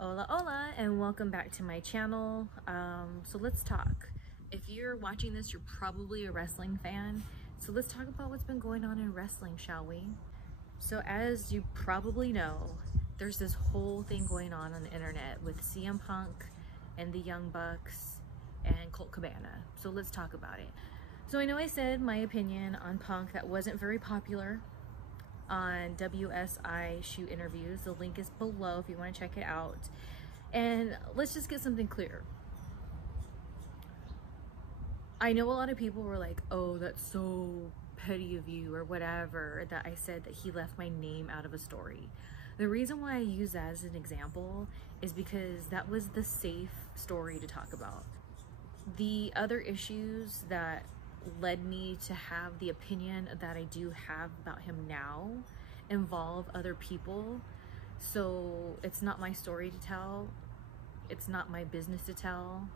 Hola hola and welcome back to my channel. So let's talk. If you're watching this, you're probably a wrestling fan. So let's talk about what's been going on in wrestling, shall we? So as you probably know, there's this whole thing going on the internet with CM Punk and the Young Bucks and Colt Cabana. So let's talk about it. So I know I said my opinion on Punk that wasn't very popular on WSI Shoot Interviews. The link is below if you want to check it out. And let's just get something clear. I know a lot of people were like, oh, that's so petty of you or whatever, that I said that he left my name out of a story. The reason why I use that as an example is because that was the safe story to talk about. The other issues that led me to have the opinion that I do have about him now involve other people. So it's not my story to tell. It's not my business to tell.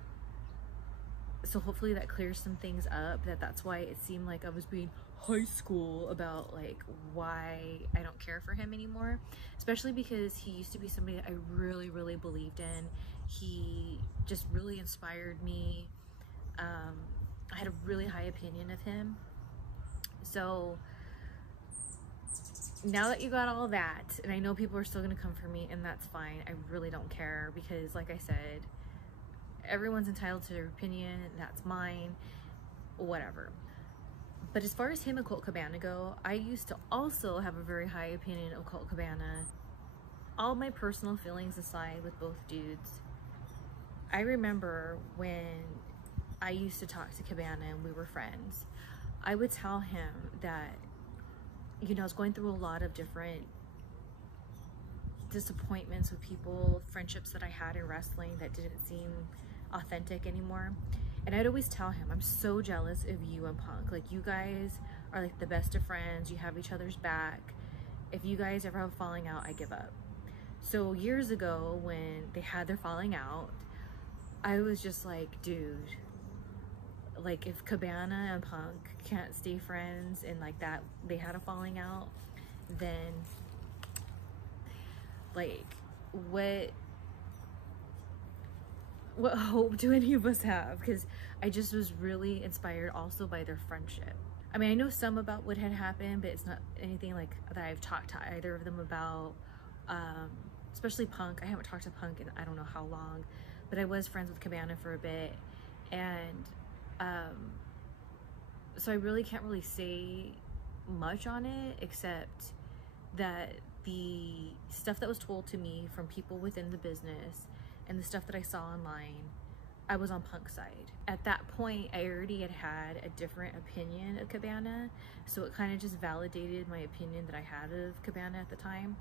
So hopefully that clears some things up, that's why it seemed like I was being high school about like why I don't care for him anymore, especially because he used to be somebody that I really believed in. He just really inspired me. I had a really high opinion of him. So now that you got all that, and I know people are still gonna come for me, and that's fine. I really don't care because, like I said, everyone's entitled to their opinion. That's mine, whatever. But as far as him and Colt Cabana go, I used to also have a very high opinion of Colt Cabana. All my personal feelings aside with both dudes, I remember when I used to talk to Cabana and we were friends, I would tell him that, you know, I was going through a lot of different disappointments with people, friendships that I had in wrestling that didn't seem authentic anymore. And I'd always tell him, I'm so jealous of you and Punk. Like, you guys are like the best of friends. You have each other's back. If you guys ever have a falling out, I give up. So years ago when they had their falling out, I was just like, dude, like if Cabana and Punk can't stay friends and like that they had a falling out, then like what hope do any of us have? Because I just was really inspired also by their friendship. I mean, I know some about what had happened, but it's not anything like that I've talked to either of them about. Especially Punk. I haven't talked to Punk in I don't know how long, but I was friends with Cabana for a bit, and so I really can't really say much on it, except that the stuff that was told to me from people within the business and the stuff that I saw online, I was on Punk's side. At that point, I already had a different opinion of Cabana, so it kind of just validated my opinion that I had of Cabana at the time.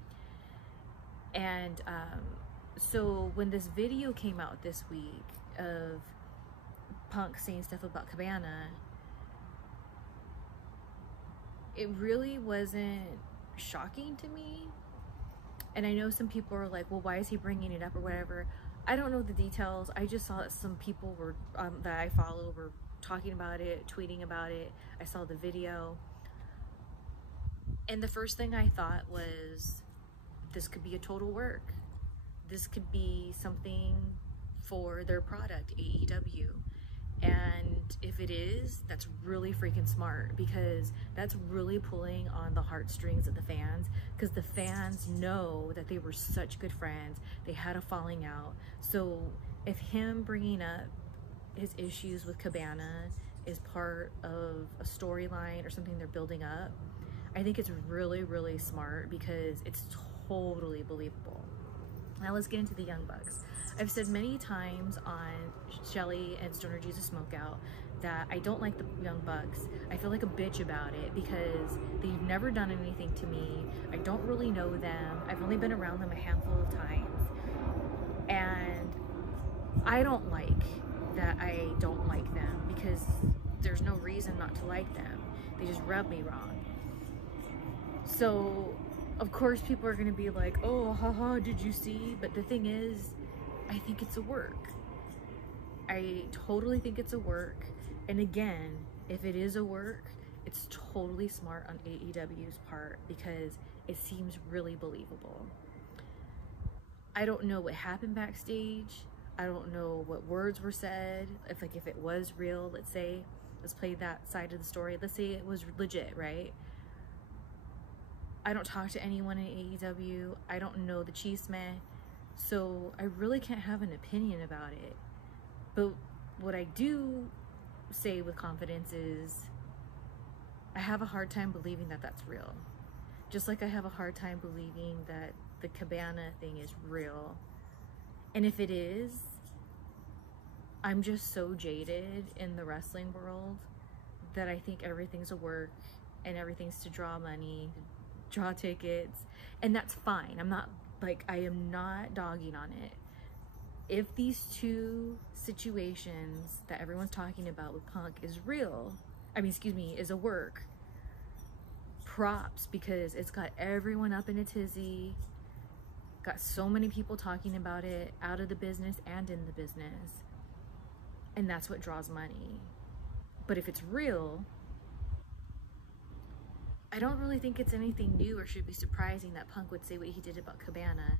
And so when this video came out this week of Punk saying stuff about Cabana, it really wasn't shocking to me. And I know some people are like, well, why is he bringing it up or whatever. I don't know the details. I just saw that some people were that I follow were talking about it, tweeting about it. I saw the video, and the first thing I thought was, this could be a total work. This could be something for their product, AEW. And if it is, that's really freaking smart, because that's really pulling on the heartstrings of the fans, because the fans know that they were such good friends. They had a falling out. So if him bringing up his issues with Cabana is part of a storyline or something they're building up, I think it's really smart, because it's totally believable. Now let's get into the Young Bucks. I've said many times on Shelly and Stoner Jesus Smokeout that I don't like the Young Bucks. I feel like a bitch about it because they've never done anything to me. I don't really know them. I've only been around them a handful of times. And I don't like that I don't like them, because there's no reason not to like them. They just rub me wrong. So of course people are gonna be like, oh, haha, did you see? But the thing is, I think it's a work. I totally think it's a work. And again, if it is a work, it's totally smart on AEW's part, because it seems really believable. I don't know what happened backstage. I don't know what words were said. If it was real, let's play that side of the story. Let's say it was legit, right? I don't talk to anyone in AEW. I don't know the chisme. So I really can't have an opinion about it. But what I do say with confidence is I have a hard time believing that that's real. Just like I have a hard time believing that the Cabana thing is real. And if it is, I'm just so jaded in the wrestling world that I think everything's a work and everything's to draw money, draw tickets, and that's fine. I am not dogging on it. If these two situations that everyone's talking about with Punk is real, is a work, props, because it's got everyone up in a tizzy, got so many people talking about it out of the business and in the business, and that's what draws money. But if it's real, I don't really think it's anything new or should be surprising that Punk would say what he did about Cabana.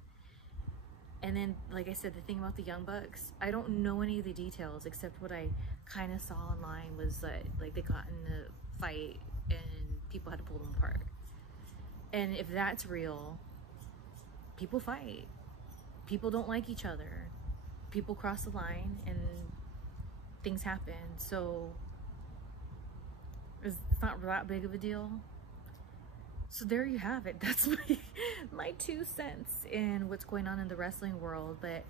And then, like I said, the thing about the Young Bucks, I don't know any of the details except what I kind of saw online was that like they got in a fight and people had to pull them apart. And if that's real, people fight. People don't like each other. People cross the line and things happen. So it's not that big of a deal. So there you have it. That's my 2 cents in what's going on in the wrestling world. But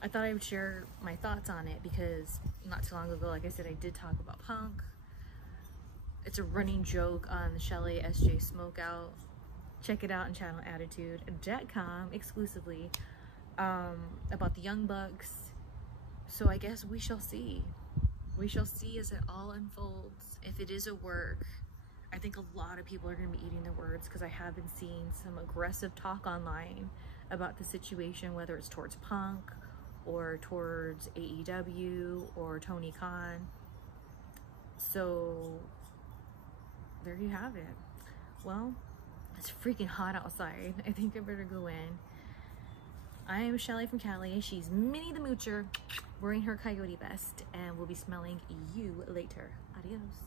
I thought I would share my thoughts on it because not too long ago, like I said, I did talk about Punk. It's a running joke on the Shelly SJ Smokeout. Check it out on channelattitude.com exclusively about the Young Bucks. So I guess we shall see. We shall see as it all unfolds. If it is a work, I think a lot of people are going to be eating their words because I have been seeing some aggressive talk online about the situation, whether it's towards Punk or towards AEW or Tony Khan. So there you have it. Well, it's freaking hot outside. I think I better go in. I am Shelly from Cali. She's Minnie the Moocher, wearing her coyote vest, and we'll be smelling you later. Adios.